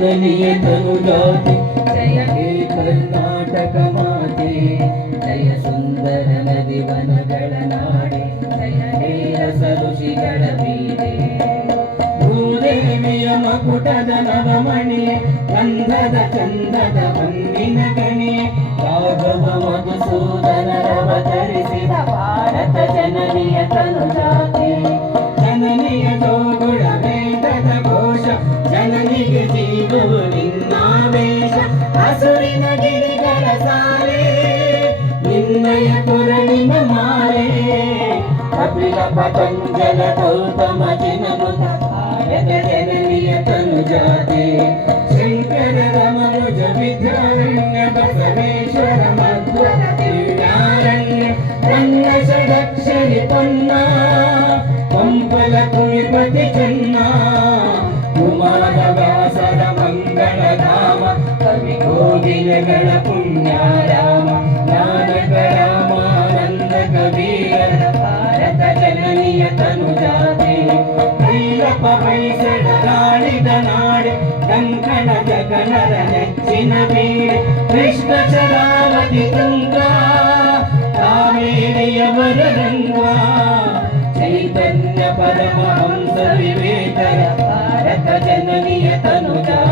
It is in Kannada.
ಜನನಿಯ ತನುಜಾತೆ ಜಯ ಹೇ ಕರ್ನಾಟಕ ಮಾತೆ ಜಯ ಸುಂದರ ನದಿ ವನಗಳ ನಾಡೆ ಜಯ ಹೇ ರಸ ಋಷಿಗಳ ಬೀಡೆ ಭೂದೇವಿಯ ಮಕುಟದ ನವಮಣಿ ಗಂಧದ ಚಂದದ ಹೊನ್ನಿನ ಗಣಿ ರಾಘವ ಮಧುಸೂದನರವತರಿಸಿದ ಭಾರತ ಜನನಿಯ ತನುಜಾತೆ ಜನನಿಯ ಜೋಗುಳ ವೇದದ ಘೋಷ ಜನನಿಗೆ ಜೀವವು ನಿನ್ನಾವೇಶ ಹಸುರಿನ ಗಿರಿಗಳ ಸಾಲೆ ನಿನ್ನಯ ಕುರಳಿನ ಮಾಲೆ ಕಪಿಲ ಪತಂಜಲ ಗೌತಮ ಜನನುತ ಭಾರತ ಜನನಿಯ ತನುಜಾತೆ ಶಂಕರರ ಮನುಜ ವಿದ್ಯಾರಣ್ಯ ಬಸವೇಶ್ವರ ಮಧ್ವರ ದಿವ್ಯಾರಣ್ಯ ರನ್ನ ಷಡಕ್ಷರಿ ಪೊನ್ನ ಪಂಪಲ ಕುಮಿಪತಿ ಚೆನ್ನ ಕುಮಾರ ವ್ಯಾಸರ ಮಂಗಳ ಧಾಮ ಕವಿ ಗೋಗಿಲೆಗಳ ಪುಣ್ಯಾರಾಮ ನಾನಕ ರಾಮಾನಂದ ಕಬೀರರ ಭಾರತ ಜನನಿಯ ತನುಜಾತೆ ಕೈಲಪ ಹೊಯ್ಸಳರಾಳಿದ ನಾಡೆ ಕಂಕಣ ಜಗನರ ನೆಚ್ಚಿನ ಬೀಡೆ ಕೃಷ್ಣ ಶರಾವತಿ ತುಂಗಾ ಕಾವೇರಿಯವರ ರಂಗಾ ಚೈತನ್ಯ ಪರಮಹಂಸ ವಿವೇಕರ ಭಾರತ ಜನನಿಯ ತನುಜಾತೆ